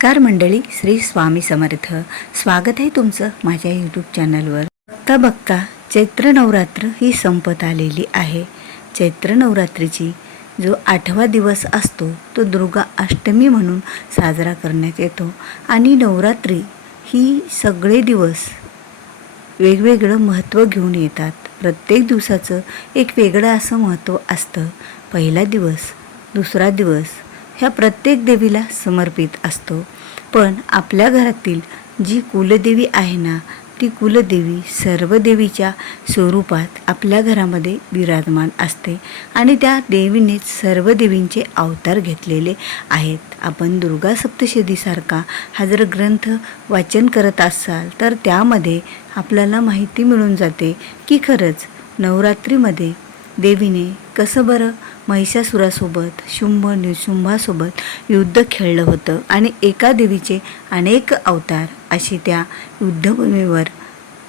नमस्कार मंडळी, श्री स्वामी समर्थ. स्वागत आहे तुमचं माझ्या यूट्यूब चॅनलवर. बघता बघता चैत्र नवरात्र ही संपत आलेली आहे. चैत्र नवरात्रीची जो 8वा दिवस असतो तो दुर्गा अष्टमी म्हणून साजरा करण्यात येतो. आणि नवरात्री ही सगळे दिवस वेगवेगळं महत्त्व घेऊन येतात. प्रत्येक दिवसाचं एक वेगळं असं महत्त्व असतं. पहिला दिवस, दुसरा दिवस ह्या प्रत्येक देवीला समर्पित असतो. पण आपल्या घरातील जी कुलदेवी आहे ना, ती कुलदेवी सर्व देवीच्या स्वरूपात आपल्या घरामध्ये विराजमान असते आणि त्या देवीनेच सर्व देवींचे अवतार घेतलेले आहेत. आपण दुर्गा सप्तशतीसारखा हा जर ग्रंथ वाचन करत असाल तर त्यामध्ये आपल्याला माहिती मिळून जाते की खरंच नवरात्रीमध्ये देवीने कसं बरं महिषासुरासोबत, शुंभ निशुंभासोबत युद्ध खेळलं होतं आणि एका देवीचे अनेक अवतार असे त्या युद्धभूमीवर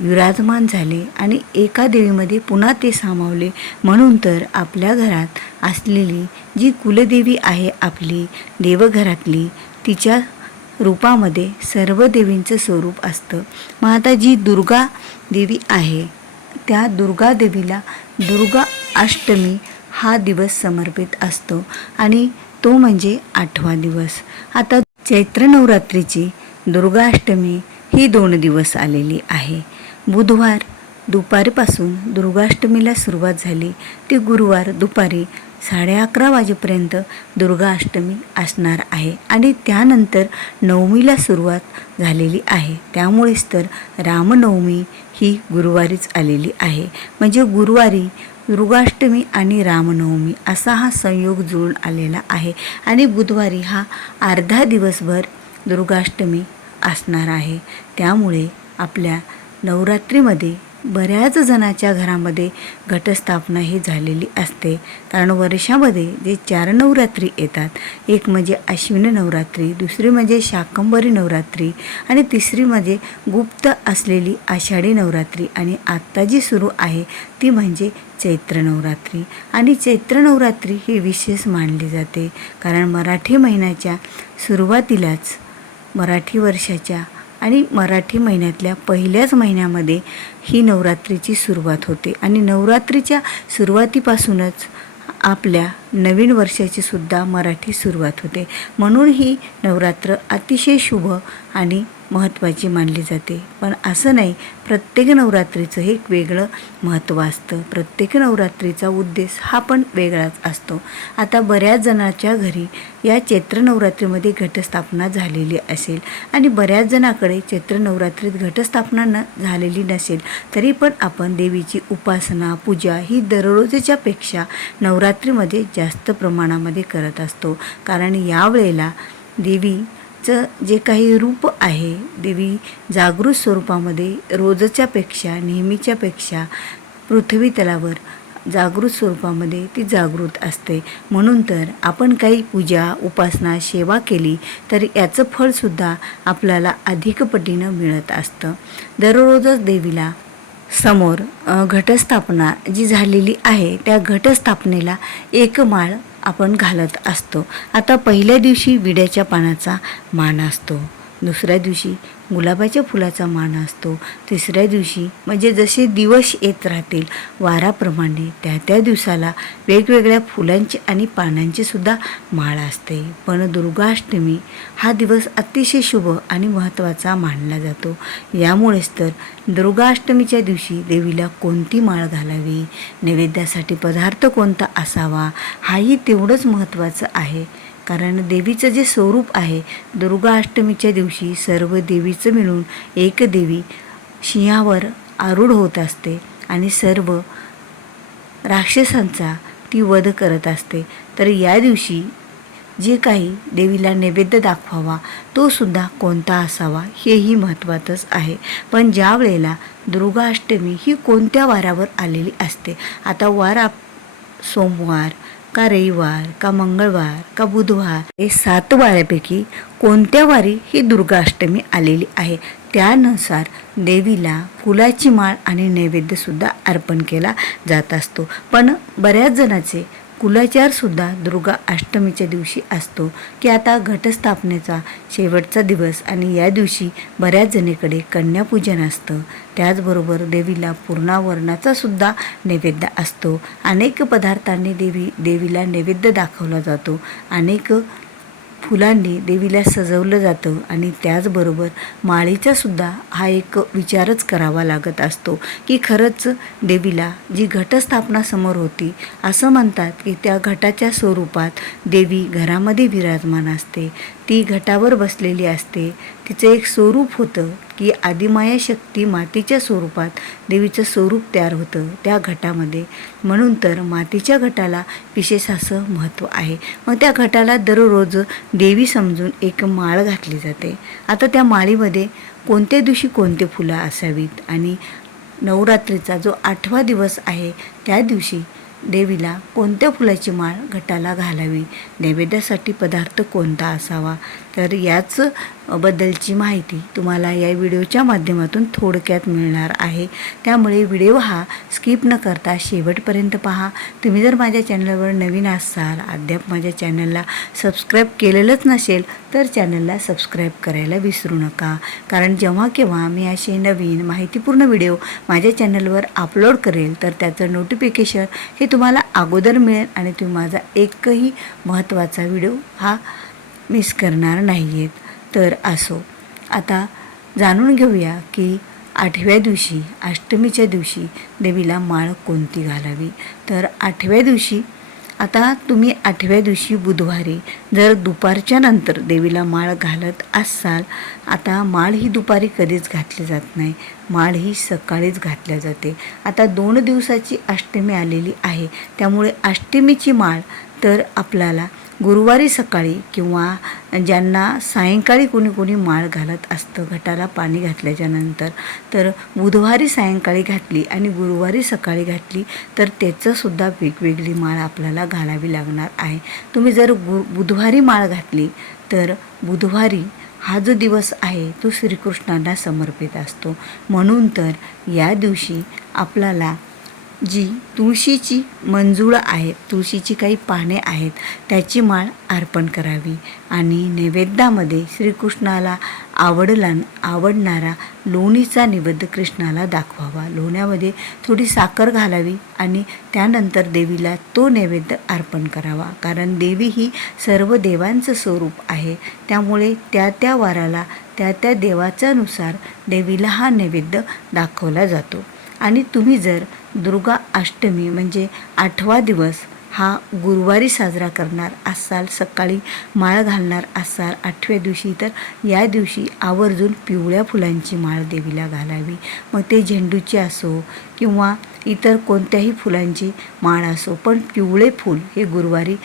विराजमान झाले आणि एका देवीमध्ये पुन्हा ते सामावले. म्हणून तर आपल्या घरात असलेली जी कुलदेवी आहे आपली देवघरातली, तिच्या रूपामध्ये सर्व देवींचं स्वरूप असतं. मग आता जी दुर्गा देवी आहे त्या दुर्गा देवीला दुर्गा अष्टमी हा दिवस समर्पित असतो आणि तो म्हणजे 8वा दिवस. आता चैत्र नवरात्रीची दुर्गा अष्टमी ही 2 दिवस आलेली आहे. बुधवार दुपारपासून दुर्गाष्टमीला सुरुवात झाली. ती गुरुवार दुपारी 11:30 वाजेपर्यंत दुर्गा अष्टमी असणार आहे आणि त्यानंतर नवमीला सुरुवात झालेली आहे. त्यामुळेच तर रामनवमी ही गुरुवारीच आलेली आहे. म्हणजे गुरुवारी दुर्गाष्टमी आणि रामनवमी असा हा संयोग जुळून आलेला आहे आणि बुधवारी हा अर्धा दिवसभर दुर्गाष्टमी असणार आहे. त्यामुळे आपल्या नवरात्रीमध्ये बऱ्याच जणांच्या घरामध्ये घटस्थापना ही झालेली असते. कारण वर्षामध्ये जे 4 नवरात्री येतात, एक म्हणजे अश्विन नवरात्री, दुसरी म्हणजे शाकंभरी नवरात्री आणि तिसरी म्हणजे गुप्त असलेली आषाढी नवरात्री आणि आत्ता जी सुरू आहे ती म्हणजे चैत्र नवरात्री. आणि चैत्र नवरात्री ही विशेष मानली जाते कारण मराठी महिन्याच्या सुरुवातीलाच मराठी वर्षाच्या आणि मराठी महिन्यातल्या पहिल्याच महिन्यामध्ये ही नवरात्रीची सुरुवात होते आणि नवरात्रीच्या सुरुवातीपासूनच आपल्या नवीन वर्षाची सुद्धा मराठी सुरुवात होते. म्हणून ही नवरात्र अतिशय शुभ आणि महत्त्वाची मानली जाते. पण असं नाही, प्रत्येक नवरात्रीचं हे एक वेगळं महत्त्व असतं. प्रत्येक नवरात्रीचा उद्देश हा पण वेगळाच असतो. आता बऱ्याच जणांच्या घरी या चैत्र नवरात्रीमध्ये घटस्थापना झालेली असेल आणि बऱ्याच जणाकडे चैत्र नवरात्रीत घटस्थापना झालेली नसेल तरी पण आपण देवीची उपासना पूजा ही दररोजच्या पेक्षा नवरात्रीमध्ये जास्त प्रमाणामध्ये करत असतो. कारण यावेळेला देवीचं जे काही रूप आहे, देवी जागृत स्वरूपामध्ये रोजच्यापेक्षा नेहमीच्यापेक्षा पृथ्वी तलावर जागृत स्वरूपामध्ये ती जागृत असते. म्हणून तर आपण काही पूजा उपासना सेवा केली तर याचं फळसुद्धा आपल्याला अधिक पटीनं मिळत असतं. दररोजच देवीला समोर घटस्थापना जी झालेली आहे त्या घटस्थापनेला एक माळ आपण घालत असतो. आता पहिल्या दिवशी विड्याच्या पानाचा मान असतो, दुसऱ्या दिवशी गुलाबाच्या फुलाचा मान असतो, तिसऱ्या दिवशी म्हणजे जसे दिवस येत राहतील वाराप्रमाणे त्या दिवसाला वेगवेगळ्या फुलांची आणि पानांची सुद्धा माळ असते. पण दुर्गाष्टमी हा दिवस अतिशय शुभ आणि महत्त्वाचा मानला जातो. यामुळेच तर दुर्गाष्टमीच्या दिवशी देवीला कोणती माळ घालावी, नैवेद्यासाठी पदार्थ कोणता असावा हाही तेवढंच महत्त्वाचं आहे. कारण देवीचं जे स्वरूप आहे, दुर्गा अष्टमीच्या दिवशी सर्व देवीचं मिळून एक देवी सिंहावर आरूढ होत असते आणि सर्व राक्षसांचा ती वध करत असते. तर या दिवशी जे काही देवीला नैवेद्य दाखवावा तो सुद्धा कोणता असावा हेही महत्त्वाचंच आहे. पण ज्या वेळेला दुर्गा अष्टमी ही कोणत्या वारावर आलेली असते, आता वार सोमवार का रविवार का मंगळवार का बुधवार, हे 7 वाऱ्यापैकी कोणत्या वारी ही दुर्गा अष्टमी आलेली आहे त्यानुसार देवीला फुलाची माळ आणि नैवेद्यसुद्धा अर्पण केला जात असतो. पण बऱ्याच जणाचे कुलाचारसुद्धा दुर्गा अष्टमीच्या दिवशी असतो की आता घटस्थापनेचा शेवटचा दिवस आणि या दिवशी बऱ्याच जणीकडे कन्यापूजन असतं. त्याचबरोबर देवीला पूर्णावरणाचा सुद्धा नैवेद्य असतो. अनेक पदार्थांनी देवीला नैवेद्य दाखवला जातो. अनेक फुलांनी देवीला सजवलं जातं आणि त्याचबरोबर माळीचा सुद्धा हा एक विचारच करावा लागत असतो की खरंच देवीला जी घटस्थापना समोर होती असं म्हणतात की त्या घटाच्या स्वरूपात देवी घरामध्ये विराजमान असते. ती घटावर बसलेली असते. तिचं एक स्वरूप होतं की आदिमाया शक्ती मातीच्या स्वरूपात देवीचं स्वरूप तयार होतं त्या घटामध्ये. म्हणून तर मातीच्या घटाला विशेष असं महत्त्व आहे. मग त्या घटाला दररोज देवी समजून एक माळ घातली जाते. आता त्या माळीमध्ये कोणत्या दिवशी कोणते फुलं असावीत आणि नवरात्रीचा जो 8वा दिवस आहे त्या दिवशी देवीला कोणत्या फुलाची माळ घटाला घालावी, नैवेद्यासाठी पदार्थ कोणता असावा, तर याच बद्दलची माहिती तुम्हाला या व्हिडिओच्या माध्यमातून थोडक्यात मिळणार आहे. त्यामुळे व्हिडिओ हा स्किप न करता शेवटपर्यंत पहा. तुम्ही जर माझ्या चॅनलवर नवीन असाल, अद्याप माझ्या चॅनलला सबस्क्राईब केलेलंच नसेल तर चॅनलला सबस्क्राईब करायला विसरू नका. कारण जेव्हा केव्हा मी असे नवीन माहितीपूर्ण व्हिडिओ माझ्या चॅनलवर अपलोड करेल तर त्याचं नोटिफिकेशन हे तुम्हाला अगोदर मिळेल आणि तुम्ही माझा एकही महत्त्वाचा व्हिडिओ हा मिस करणार नाही आहेत. तर असो, आता जाणून घेऊया की 8व्या दिवशी अष्टमीच्या दिवशी देवीला माळ कोणती घालावी. तर 8व्या दिवशी आता तुम्ही 8व्या दिवशी बुधवारी जर दुपारच्या नंतर देवीला माळ घालत असाल, आता माळ ही दुपारी कधीच घातली जात नाही. माळ ही सकाळीच घातल्या जाते. आता 2 दिवसाची अष्टमी आलेली आहे त्यामुळे अष्टमीची माळ तर आपल्याला गुरुवारी सकाळी किंवा ज्यांना सायंकाळी कोणी माळ घालत असतं घटाला पाणी घातल्याच्या नंतर, तर बुधवारी सायंकाळी घातली आणि गुरुवारी सकाळी घातली तर त्याचंसुद्धा वेगवेगळी माळ आपल्याला घालावी लागणार आहे. तुम्ही जर बुधवारी माळ घातली तर बुधवारी हा जो दिवस आहे तो श्रीकृष्णांना समर्पित असतो. म्हणून तर या दिवशी आपल्याला जी तुळशीची मंजुळं आहेत, तुळशीची काही पाने आहेत त्याची माळ अर्पण करावी आणि नैवेद्यामध्ये श्रीकृष्णाला आवडणारा लोणीचा नैवेद्य कृष्णाला दाखवावा. लोण्यामध्ये थोडी साखर घालावी आणि त्यानंतर देवीला तो नैवेद्य अर्पण करावा. कारण देवी ही सर्व देवांचं स्वरूप आहे. त्यामुळे त्या वाराला त्या देवाच्यानुसार देवीला हा नैवेद्य दाखवला जातो. आणि तुम्ही जर दुर्गा अष्टमी म्हणजे 8वा दिवस हा गुरुवारी साजरा करणार असाल, सकाळी माळ घालणार असाल 8व्या दिवशी, तर या दिवशी आवर्जून पिवळ्या फुलांची माळ देवीला घालावी. मग ते झेंडूची असो किंवा इतर कोणत्याही फुलांची माळ असो, पण पिवळे फूल हे गुरुवारी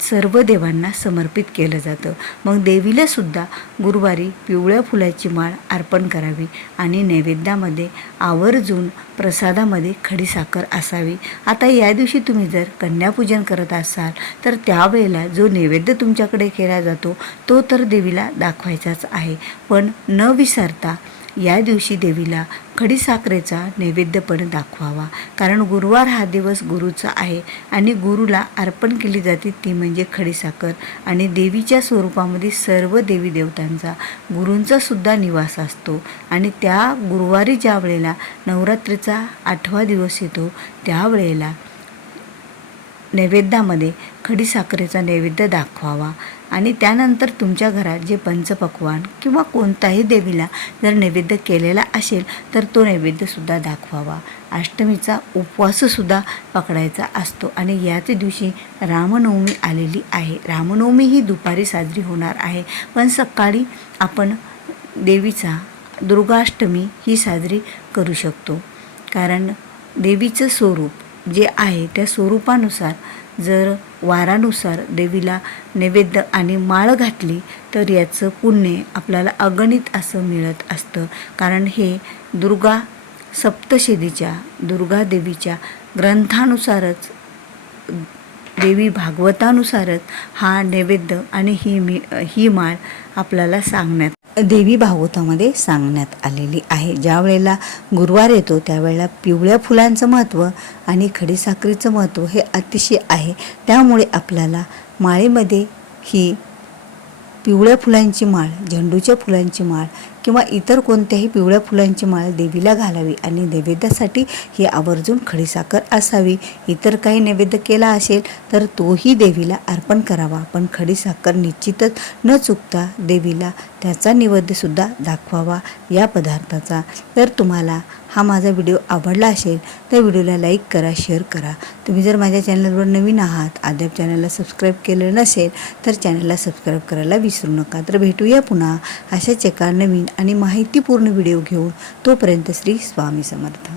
सर्व देवांना समर्पित केलं जातं. मग देवीलासुद्धा गुरुवारी पिवळ्या फुलाची माळ अर्पण करावी आणि नैवेद्यामध्ये आवर्जून प्रसादामध्ये खडीसाखर असावी. आता या दिवशी तुम्ही जर कन्यापूजन करत असाल तर त्यावेळेला जो नैवेद्य तुमच्याकडे केला जातो तो तर देवीला दाखवायचाच आहे. पण न विसरता या दिवशी देवीला खडीसाखरेचा नैवेद्य पण दाखवावा. कारण गुरुवार हा दिवस गुरुचा आहे आणि गुरुला अर्पण केली जाते ती म्हणजे खडीसाखर. आणि देवीच्या स्वरूपामध्ये सर्व देवी देवतांचा गुरूंचा सुद्धा निवास असतो. आणि त्या गुरुवारी ज्या वेळेला नवरात्रीचा 8वा दिवस येतो त्यावेळेला नैवेद्यामध्ये खडीसाखरेचा नैवेद्य दाखवावा. आणि त्यानंतर तुमच्या घरात जे पंचपक्वान्न किंवा कोणताही देवीला जर नैवेद्य केलेला असेल तर तो नैवेद्यसुद्धा दाखवावा. अष्टमीचा उपवाससुद्धा पकडायचा असतो. आणि याच दिवशी रामनवमी आलेली आहे. रामनवमी ही दुपारी साजरी होणार आहे, पण सकाळी आपण देवीचा दुर्गाष्टमी ही साजरी करू शकतो. कारण देवीचं स्वरूप जे आहे त्या स्वरूपानुसार जर वारानुसार देवीला नैवेद्य आणि माळ घातली तर याचं पुण्य आपल्याला अगणित असं मिळत असतं. कारण हे दुर्गा सप्तशतीच्या दुर्गा देवीच्या ग्रंथानुसारच, देवी भागवतानुसारच हा नैवेद्य आणि ही माळ आपल्याला सांगण्यात देवी भागवतामध्ये सांगण्यात आलेली आहे. ज्या वेळेला गुरुवार येतो त्यावेळेला पिवळ्या फुलांचं महत्त्व आणि खडीसाखरेचं महत्त्व हे अतिशय आहे. त्यामुळे आपल्याला माळेमध्ये ही पिवळ्या फुलांची माळ, झेंडूच्या फुलांची माळ किंवा इतर कोणत्याही पिवळ्या फुलांची माळ देवीला घालावी आणि नैवेद्यासाठी ही आवर्जून खडीसाखर असावी. इतर काही नैवेद्य केला असेल तर तोही देवीला अर्पण करावा, पण खडीसाखर निश्चितच न चुकता देवीला त्याचा नैवेद्यसुद्धा दाखवावा या पदार्थाचा. तर तुम्हाला हा माझा व्हिडिओ आवडला असेल तर व्हिडिओला लाईक करा, शेअर करा. तुम्ही जर माझ्या चॅनलवर नवीन आहात, अद्याप चॅनलला सबस्क्राईब केलं नसेल तर चॅनलला सबस्क्राईब करायला विसरू नका. तर भेटूया पुन्हा अशाच एका नवीन आणि माहितीपूर्ण व्हिडिओ घेऊन. तोपर्यंत श्री स्वामी समर्थ.